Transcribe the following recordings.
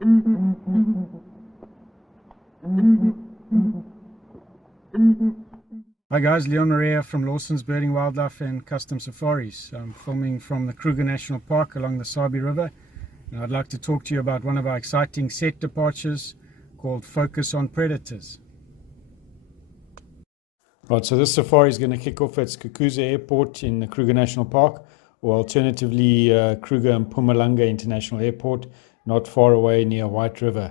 Hi guys, Leon Maria from Lawson's Birding, Wildlife and Custom Safaris. I'm filming from the Kruger National Park along the Sabi River. And I'd like to talk to you about one of our exciting set departures called Focus on Predators. Right, so this safari is going to kick off at Skukuza Airport in the Kruger National Park, or alternatively Kruger and Mpumalanga International Airport, not far away near White River.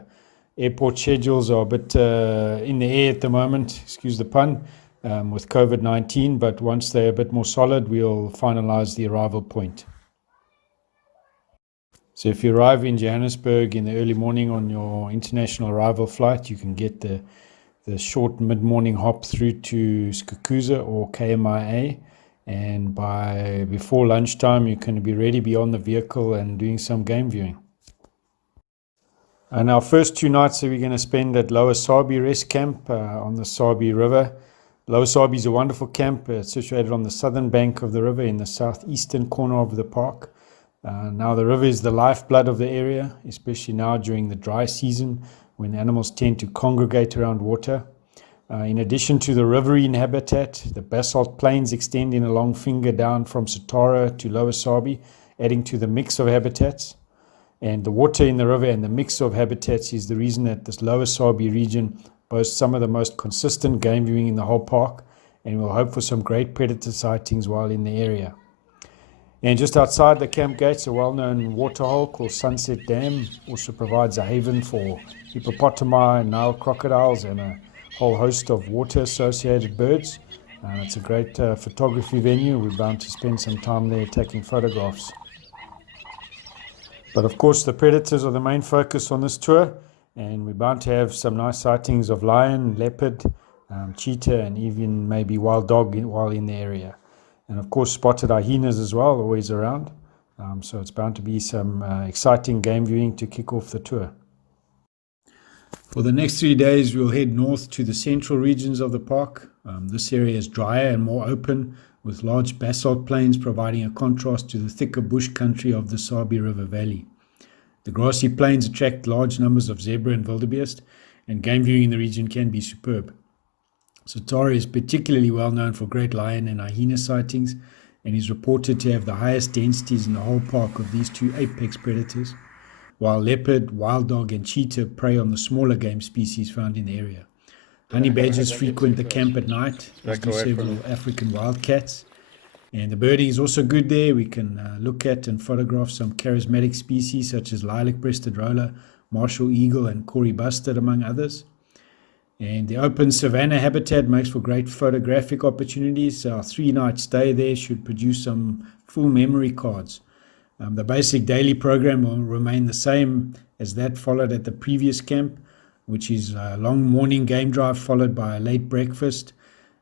Airport schedules are a bit in the air at the moment, excuse the pun, with COVID-19, but once they're a bit more solid, we'll finalize the arrival point. So if you arrive in Johannesburg in the early morning on your international arrival flight, you can get the short mid-morning hop through to Skukuza or KMIA, and before lunchtime you can be ready beyond the vehicle and doing some game viewing. And our first 2 nights that we're going to spend at Lower Sabi Rest Camp on the Sabi River. Lower Sabi is a wonderful camp. It's situated on the southern bank of the river in the southeastern corner of the park. Now the river is the lifeblood of the area, especially now during the dry season when animals tend to congregate around water. In addition to the riverine habitat, the basalt plains extend in a long finger down from Satara to Lower Sabi, adding to the mix of habitats. And the water in the river and the mix of habitats is the reason that this Lower Sabi region boasts some of the most consistent game viewing in the whole park, and we'll hope for some great predator sightings while in the area. And just outside the camp gates, a well-known waterhole called Sunset Dam also provides a haven for hippopotami, Nile crocodiles, and a whole host of water-associated birds. It's a great photography venue. We're bound to spend some time there taking photographs. But of course, the predators are the main focus on this tour, and we're bound to have some nice sightings of lion, leopard, cheetah, and even maybe wild dog while in the area. And of course, spotted hyenas as well, always around. So it's bound to be some exciting game viewing to kick off the tour. For the next 3 days, we'll head north to the central regions of the park. This area is drier and more open, with large basalt plains providing a contrast to the thicker bush country of the Sabi River Valley. The grassy plains attract large numbers of zebra and wildebeest, and game viewing in the region can be superb. Satara is particularly well known for great lion and hyena sightings, and is reported to have the highest densities in the whole park of these 2 apex predators, while leopard, wild dog, and cheetah prey on the smaller game species found in the area. Honey badgers frequent the camp at night, as do several African wildcats. And the birding is also good there. We can look at and photograph some charismatic species such as lilac-breasted roller, martial eagle, and Kori bustard, among others. And the open savanna habitat makes for great photographic opportunities. Our 3-night stay there should produce some full memory cards. The basic daily program will remain the same as that followed at the previous camp, which is a long morning game drive followed by a late breakfast.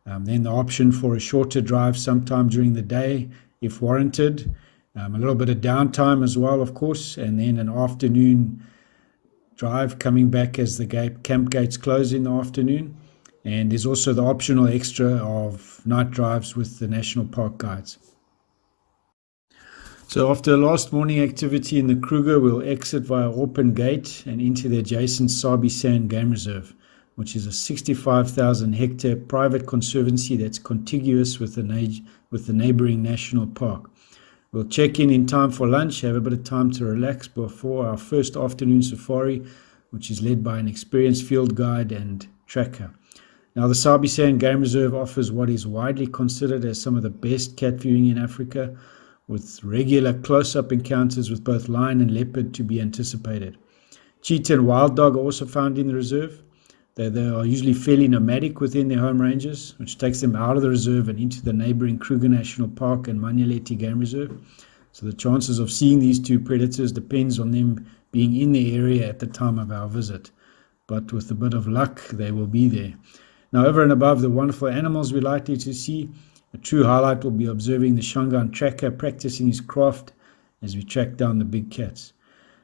Then the option for a shorter drive sometime during the day if warranted. A little bit of downtime as well, of course, and then an afternoon drive coming back as the camp gates close in the afternoon. And there's also the optional extra of night drives with the national park guides. So after the last morning activity in the Kruger, we'll exit via Open Gate and into the adjacent Sabi Sand Game Reserve, which is a 65,000 hectare private conservancy that's contiguous with the neighboring national park. We'll check in time for lunch, have a bit of time to relax before our first afternoon safari, which is led by an experienced field guide and tracker. Now, the Sabi Sand Game Reserve offers what is widely considered as some of the best cat viewing in Africa, with regular close-up encounters with both lion and leopard to be anticipated. Cheetah and wild dog are also found in the reserve. They are usually fairly nomadic within their home ranges, which takes them out of the reserve and into the neighboring Kruger National Park and Manyeleti Game Reserve. So the chances of seeing these 2 predators depends on them being in the area at the time of our visit. But with a bit of luck, they will be there. Now, over and above the wonderful animals we're likely to see, a true highlight will be observing the Shangaan tracker practicing his craft as we track down the big cats.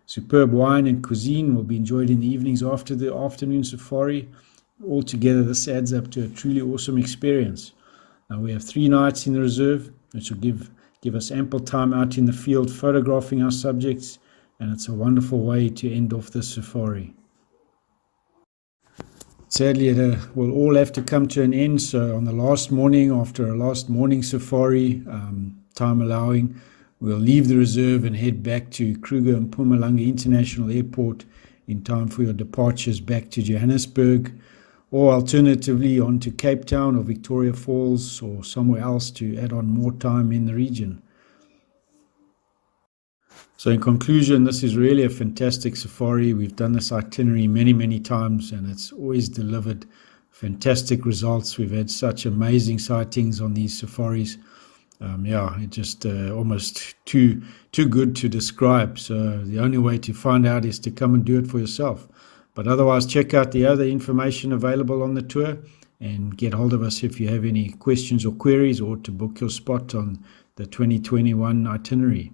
Superb wine and cuisine will be enjoyed in the evenings after the afternoon safari. Altogether, this adds up to a truly awesome experience. Now, we have 3 nights in the reserve, which will give us ample time out in the field photographing our subjects, and it's a wonderful way to end off the safari. Sadly, it will all have to come to an end. So on the last morning, after a last morning safari, time allowing, we'll leave the reserve and head back to Kruger and Mpumalanga International Airport in time for your departures back to Johannesburg, or alternatively on to Cape Town or Victoria Falls or somewhere else to add on more time in the region. So in conclusion, this is really a fantastic safari. We've done this itinerary many, many times, and it's always delivered fantastic results. We've had such amazing sightings on these safaris. It's just almost too good to describe. So the only way to find out is to come and do it for yourself. But otherwise, check out the other information available on the tour and get hold of us if you have any questions or queries, or to book your spot on the 2021 itinerary.